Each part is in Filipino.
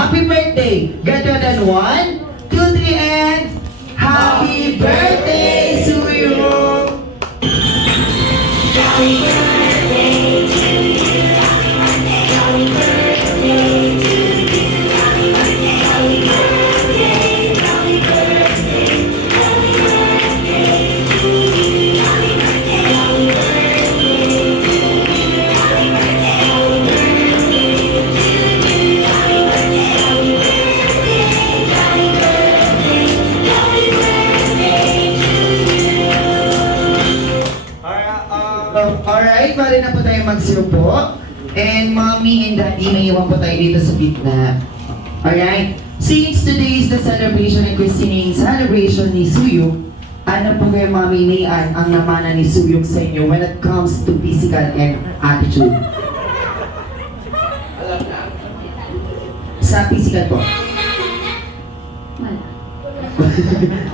Happy birthday! Ganto than 1, 2, 3, and Happy birthday, Suyo! Alright, bali na po tayo magsiupo. And mommy and daddy, may iwan po tayo dito sa gitna. Alright, since today is the celebration and christening celebration ni Suyuk, ano po kayo mommy Mayan ang namana ni Suyuk sa inyo when it comes to physical and attitude? Sa physical po? Wala.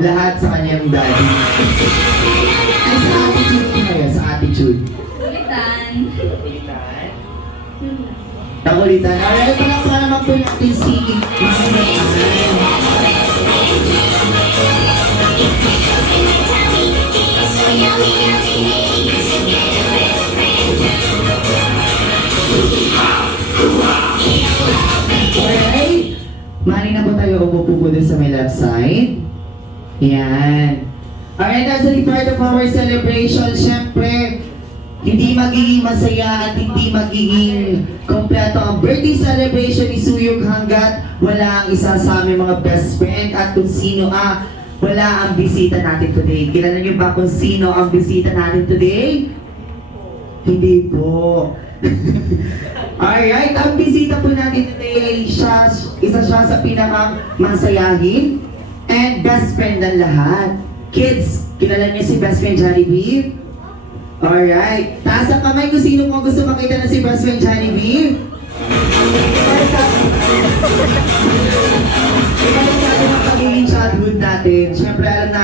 Lahat sa kanyang daddy. Ay, sa attitude po kayo, sa attitude. Kulitan. Nakulitan. Alright, palakpakan naman po natin si Alright. Mali na po tayo umupo po dun sa may left side. Yan. Alright, as a part of our celebration, syempre, hindi magiging masaya at hindi magiging kompleto ang birthday celebration ni Suyuk hanggat wala ang isa sa aming mga best friend at kung sino wala ang bisita natin today. Kilala niyo ba kung sino ang bisita natin today? Hindi po. Alright, ang bisita po natin today, isa siya sa pinakang masayahin and best friend ng lahat. Kids, kilala niyo si best friend Jollibee? Alright, taas ang kamay kung sino mo gusto makita na si best friend Jollibee. Ibalik natin ang pagiging childhood natin. Siyempre alam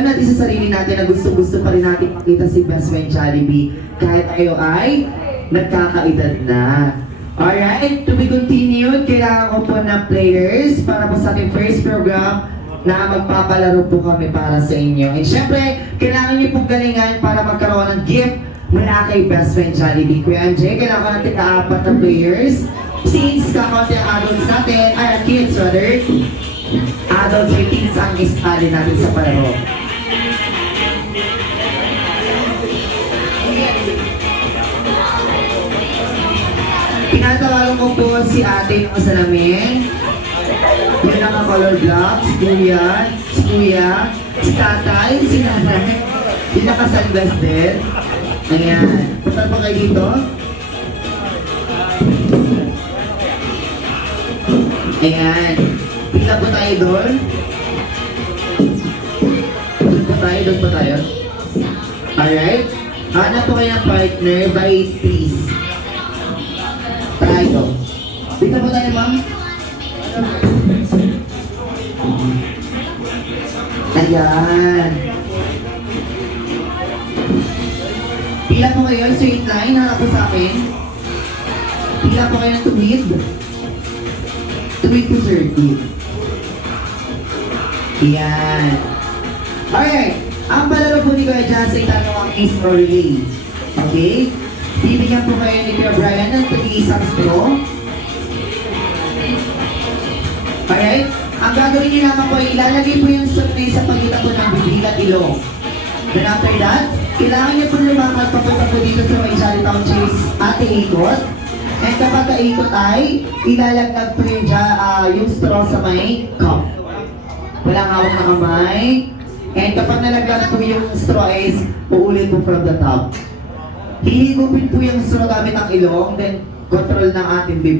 natin sa sarili natin na gusto pa rin natin makita si best friend Jollibee kahit tayo ay nagkakaedad na. Alright, to be continued, kailangan ko po ng players para po sa ating first program na magpapalaro po kami para sa inyo. And syempre, kailangan niyo pong galingan para magkaroon ng gift mula kay best friend Jollibee. Kuya Anjay, kailangan ko natin ka-apat na players. Since kakaunti ang adults natin, kids rather, adults or teens ang isali natin sa palaro. Pinatawagan ko po si ate ng salamin. Yung naka-color block, si kuya, si tatay, si nanay, yung naka-sunglass din. Ayan. Punta pa kayo dito. Ayan. Pila po tayo doon. Doon po tayo. Alright. Hanap po kayo ng partner by please. Try ito. Dito po tayo, ma'am. Ayan. Pila po kayo, straight line, harap po sa akin. Pila po kayo ng tuwid. Tuwid po, circuit. Ayan. Alright. Ang palaro po ni Kuya Jazz ay tanong ang is or relay. Okay? Bibigyan po kayo ni Kuya Brian ng tag-iisang straw. Alright? Ang gagawin niyo naman po ay ilalagay po yung survey sa pagitan po ng bibig at ilong. Then after that, kailangan niyo po lumakad papunta po dito sa may Jolly Chase ating ikot. And kapag kaikot ay, ilalaglag po yung straw sa may cup. Walang hawak na kamay. And kapag nalaglag po yung straw is, uulit po from the top. Hihigupin po yung straw gamit ang ilong, then control ng ating bibig.